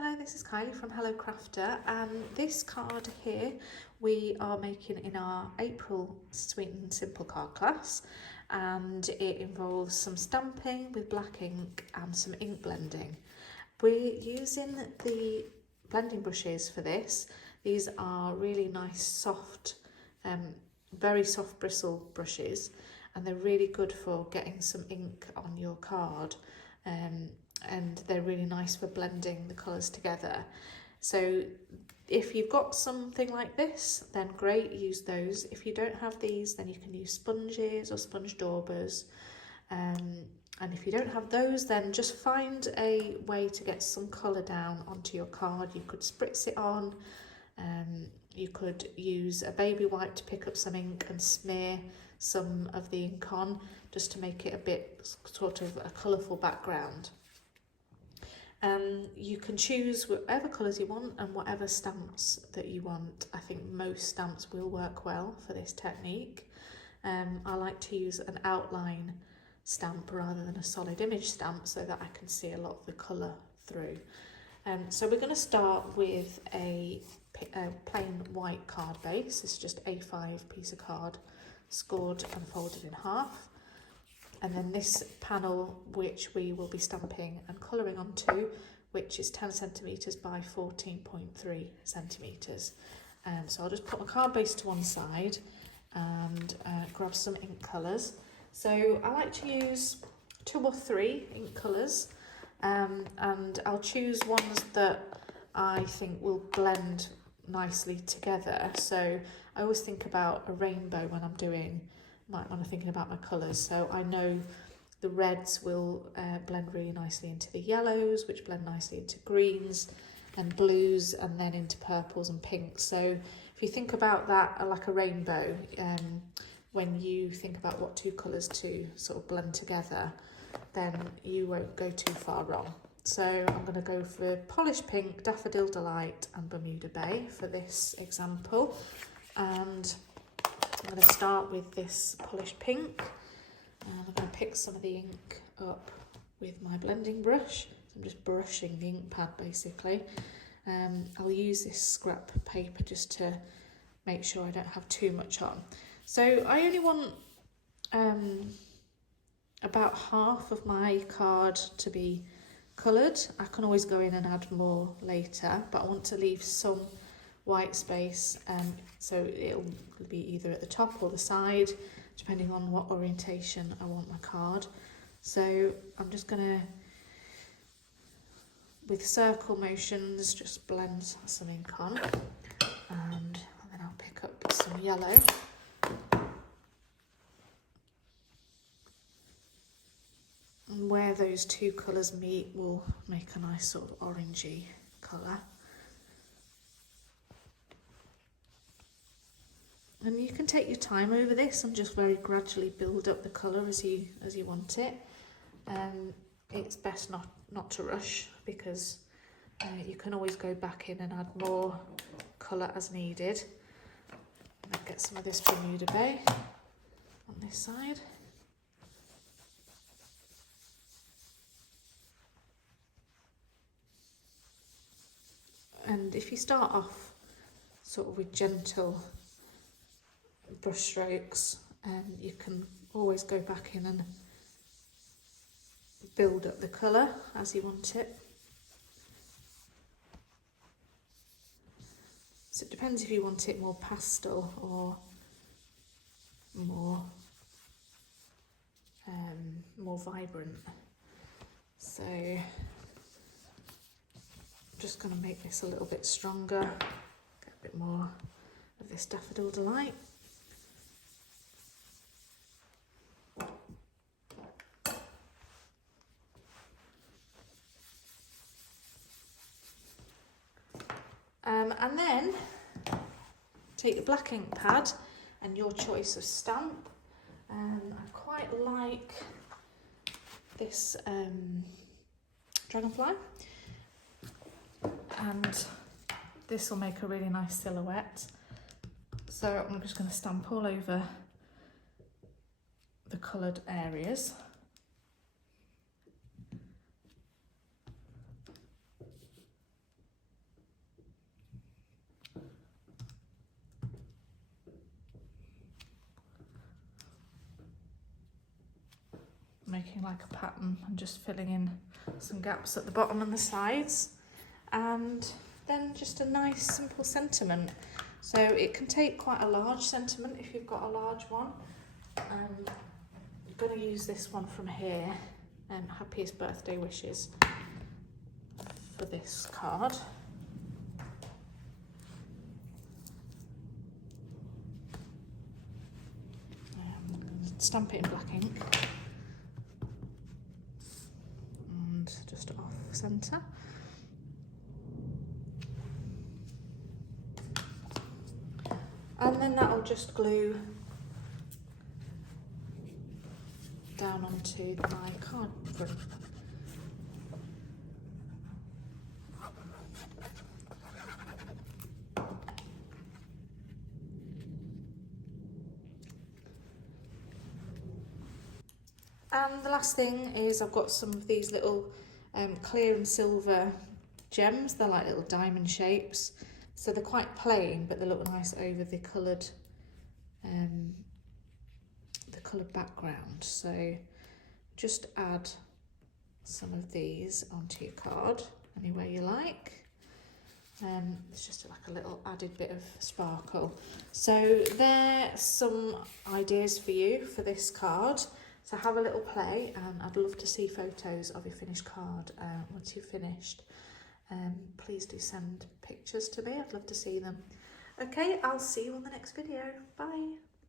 Hello, this is Kylie from Hello Crafter, and this card here we are making in our April Sweet and Simple card class, and it involves some stamping with black ink and some ink blending. We're using the blending brushes for this. These are really nice soft, very soft bristle brushes, and they're really good for getting some ink on your card. And they're really nice for blending the colours together. So if you've got something like this, then great, use those. If you don't have these, then you can use sponges or sponge daubers. And if you don't have those, then just find a way to get some colour down onto your card. You could spritz it on, you could use a baby wipe to pick up some ink and smear some of the ink on, just to make it a bit sort of a colourful background. You can choose whatever colours you want and whatever stamps that you want. I think most stamps will work well for this technique. I like to use an outline stamp rather than a solid image stamp so that I can see a lot of the colour through. So we're going to start with a plain white card base. It's just A5 piece of card scored and folded in half. And then this panel, which we will be stamping and colouring onto, which is 10 centimetres by 14.3 centimetres. So I'll just put my card base to one side and grab some ink colours. So I like to use 2 or 3 ink colours, and I'll choose ones that I think will blend nicely together. So I always think about a rainbow when I'm thinking about my colours. So I know the reds will blend really nicely into the yellows, which blend nicely into greens and blues, and then into purples and pinks. So if you think about that like a rainbow, when you think about what 2 colours to sort of blend together, then you won't go too far wrong. So I'm going to go for Polished Pink, Daffodil Delight and Bermuda Bay for this example. And I'm going to start with this Polished Pink, and I'm going to pick some of the ink up with my blending brush. So I'm just brushing the ink pad basically. I'll use this scrap paper just to make sure I don't have too much on. So I only want about half of my card to be coloured. I can always go in and add more later, but I want to leave some white space, so it'll be either at the top or the side, depending on what orientation I want my card. So I'm just gonna, with circle motions, just blend some ink on, and then I'll pick up some yellow. And where those 2 colours meet will make a nice sort of orangey colour. And you can take your time over this and just very gradually build up the colour as you want it. It's best not to rush, because you can always go back in and add more colour as needed. I'll get some of this Bermuda Bay on this side. And if you start off sort of with gentle brush strokes, you can always go back in and build up the colour as you want it. So it depends if you want it more pastel or more vibrant. So I'm just going to make this a little bit stronger, get a bit more of this Daffodil Delight. And then take your black ink pad and your choice of stamp. I quite like this dragonfly, and this will make a really nice silhouette. So I'm just going to stamp all over the coloured areas. making like a pattern and just filling in some gaps at the bottom and the sides, and then just a nice simple sentiment. So it can take quite a large sentiment if you've got a large one. I'm going to use this one from here, happiest birthday wishes, for this card. Stamp it in black ink and just off centre. And then that'll just glue down onto my card front. And the last thing is I've got some of these little clear and silver gems. They're like little diamond shapes. So they're quite plain, but they look nice over the coloured background. So just add some of these onto your card any way you like. It's just like a little added bit of sparkle. So there's some ideas for you for this card. So have a little play, and I'd love to see photos of your finished card once you've finished. Please do send pictures to me, I'd love to see them. Okay, I'll see you on the next video. Bye.